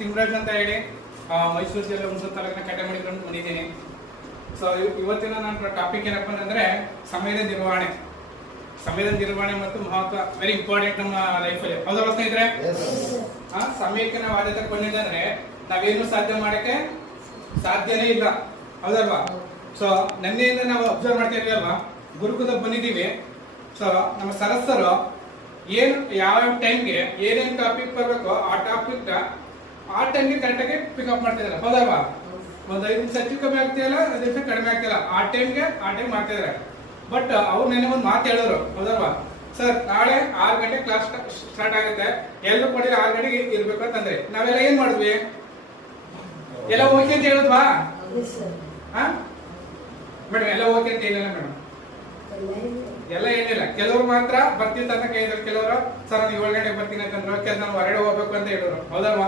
ತಿಮ್ರಾಜ್ ಅಂತ ಹೇಳಿ ಮೈಸೂರು ಜಿಲ್ಲೆ ಹುಣಸೂರು ತಾಲೂಕಿನ ಕಟ್ಟೆಮಡಿಕೊಂಡು ಬಂದಿದ್ದೀನಿ. ಸೊ ಇವತ್ತಿನ ನನ್ನ ಟಾಪಿಕ್ ಏನಪ್ಪ ಅಂತಂದ್ರೆ ಸಮಯದ ನಿರ್ವಹಣೆ. ಸಮಯದ ನಿರ್ವಹಣೆ ಮತ್ತು ಮಹತ್ವ ವೆರಿ ಇಂಪಾರ್ಟೆಂಟ್ ನಮ್ಮ ಲೈಫಲ್ಲಿ. ಹೌದಲ್ವಾ ಸ್ನೇಹಿತರೆ? ಸಮಯಕ್ಕೆ ನಾವು ಆದ್ಯತೆ ಕೊಟ್ಟಿದ್ರೆ ನಾವೇನು ಸಾಧ್ಯ ಮಾಡಕ್ಕೆ ಸಾಧ್ಯನೇ ಇಲ್ಲ. ಹೌದಲ್ವಾ? ಸೊ ನಿನ್ನೆಯಿಂದ ನಾವು ಅಬ್ಸರ್ವ್ ಮಾಡ್ತಾ ಇದೀವಿ ಅಲ್ವಾ, ಗುರುಕುಲ ಬಂದಿದ್ದೀವಿ. ಸೊ ನಮ್ಮ ಸದಸ್ಯರು ಏನು ಯಾವ ಟೈಮ್ಗೆ ಏನೇನು ಟಾಪಿಕ್ ಬರಬೇಕು ಆ ಟಾಪಿಕ್ ಆ ಟೈಮ್ಗೆ ಕರೆಕ್ಟಾಗಿ ಪಿಕಪ್ ಮಾಡ್ತಾ ಇದಾರೆ. ಹೌದಲ್ವಾ? ಒಂದು 5 ನಿಮಿಷ ಹೆಚ್ಚು ಕಮ್ಮಿ ಆಗ್ತಿಲ್ಲ, 5 ನಿಮಿಷ ಕಡಿಮೆ ಆಗ್ತಿಲ್ಲ, ಆ ಟೈಮ್ಗೆ ಮಾಡ್ತಾ ಇದಾರೆ. ಬಟ್ ಅವ್ರು ನೆನ್ನೆ ಒಂದು ಮಾತು ಹೇಳಿದ್ರು. ಹೌದಲ್ವಾ? ಸರ್ ನಾಳೆ 6 ಗಂಟೆ ಕ್ಲಾಸ್ ಸ್ಟಾರ್ಟ್ ಆಗುತ್ತೆ, ಎಲ್ಲರೂ ಕೂಡ 6 ಗಂಟೆಗೆ ಇರ್ಬೇಕು ಅಂತಂದ್ರೆ ನಾವೆಲ್ಲ ಏನ್ ಮಾಡಿದ್ವಿ? ಎಲ್ಲ ಓಕೆ ಅಂತ ಹೇಳಿದ್ವಾ? ಮೇಡಮ್ ಎಲ್ಲ ಓಕೆ ಅಂತ ಏನಿಲ್ಲ ಮೇಡಮ್, ಎಲ್ಲ ಏನಿಲ್ಲ. ಕೆಲವ್ರು ಮಾತ್ರ ಬರ್ತೀನಿ ಅಂತ ಕೈ ಇದ್ರು, ಕೆಲವರು ಸರ್ ನಾನು 7 ಗಂಟೆಗೆ ಬರ್ತೀನಿ ಅಂತಂದ್ರು, ನಾನು ಹೊರಗಡೆ ಹೋಗ್ಬೇಕು ಅಂತ ಹೇಳಿದ್ರು. ಹೌದಲ್ವಾ?